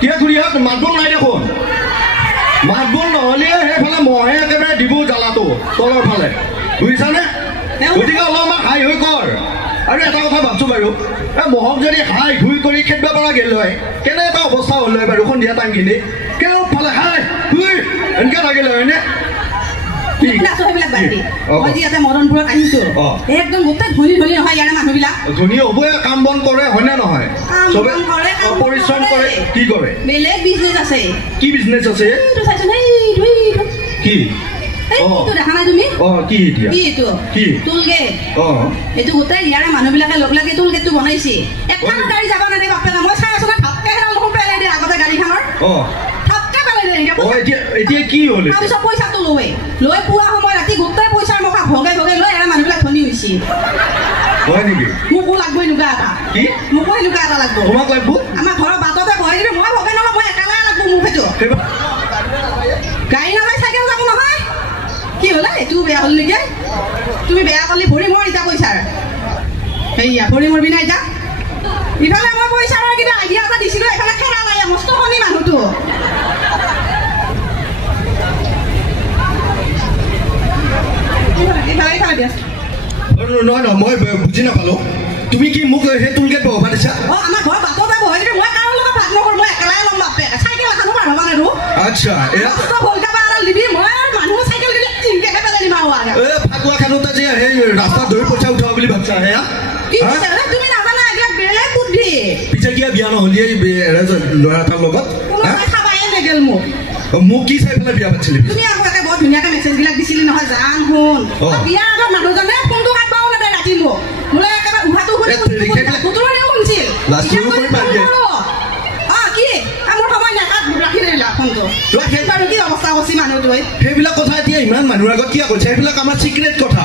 কিয় ঘূৰিহঁত মাতবোল নাই দেখোন মাতবোল নহ'লে সেইফালে মহে একেবাৰে দিব জ্বালাটো তলৰ ফালে বুজিছানে গতিকে অলপমান হাই হৈ কৰ আৰু এটা কথা ভাবছো বাৰু মহক যদি হাই ধুই কৰি খেদিব পৰা গেল হয় কেনে এটা অৱস্থা হ'ল হয় বাৰু সন্ধিয়া টাইমখিনি কেওফালে হাই ধুই এনেকৈ থাকিল হয়নে ধনী হ'বই কাম বন কৰে হয়নে নহয় পৰিশ্ৰম কৰে কি কৰে কি বিজনেছ আছে কি দেখা নাই তুমি কি এতিয়া কি টুলগেট এইটো গোটেই ইয়াৰে মানুহবিলাকে লগ লাগি টুলগেটটো বনাইছে এখন গাড়ী যাব নালাগে বাপেকে মই চাই আছো না ধাপকে হেৰাল দেখোন পেলাই দিয়ে আগতে গাড়ীখনৰ ধাপকে পেলাই দিয়ে এতিয়া কি হ'ল তাৰপিছত পইচাটো লৈ পুৱা সময় ৰাতি গোটেই পইচাৰ মুখা ভগাই ভগাই লৈ ইয়াৰে মানুহবিলাক ধনী হৈছে হয় নেকি মোকো লাগব এনেকুৱা এটা কি মোকো এনেকুৱা এটা লাগব তোমাক লাগব আমাৰ ঘৰৰ বাটতে বহাই দিবি মই ভগাই নলওঁ মই একেলাই লাগব মোক সেইটো গাড়ী নালাগে চাইকেল যাব নহয় কি হ'লে এইটো বেয়া হ'ল নেকি তুমি বেয়া কৰিলি ভৰি মোৰ এতিয়া পইচাৰ সেয়া ভৰি মৰবি নাই এতিয়া ইফালে মই পইচাৰ কিবা আইডিয়া এটা দিছিলোঁ এইফালে খেলা লাগে মস্ত শনি মানুহটো নহয় মই বুজি নাপালো তুমি কি মোক সেই টুলগেট বহাব দিছা আমাৰ ঘৰ বাটতে বহাই দিবি মই কাৰো লগত ভাত নকৰোঁ মই একেলাই ল'ম বাপে চাইকেল এখনো পাৰ হ'ব আৰু আচ্ছা মানুহ চাইকেল দিলে তিনকেহে পেলাই দিম আৰু ফাকুৱা খানোতে যে সেই ৰাস্তাত ধৰি পইচা উঠাব বুলি ভাবছা সেয়া তুমি নাজানা এইবিলাক বেলেগ বুদ্ধি পিছে কিয় বিয়া নহ'লি ল'ৰা এটাৰ লগত খাবাই নেগেল মোক কি চাই পেলাই বিয়া পাতিছিলি তুমি আকৌ একে বৰ ধুনীয়াকৈ মেছেজবিলাক দিছিলি নহয় জান শুন বিয়াৰ আগত মানুহজনে ফোনটো কাটবাও নাপায় ৰাতি মোক বোলে একেবাৰে উহাটো সুতৰণিও শুনছিল কি মোৰ সময় নাই তাত ৰাখি দিলা ফোনটো কি অৱস্থা কৰিছে মানুহটোৱে সেইবিলাক কথা এতিয়া ইমান মানুহৰ আগত কিয় কৈছে সেইবিলাক আমাৰ চিক্ৰেট কথা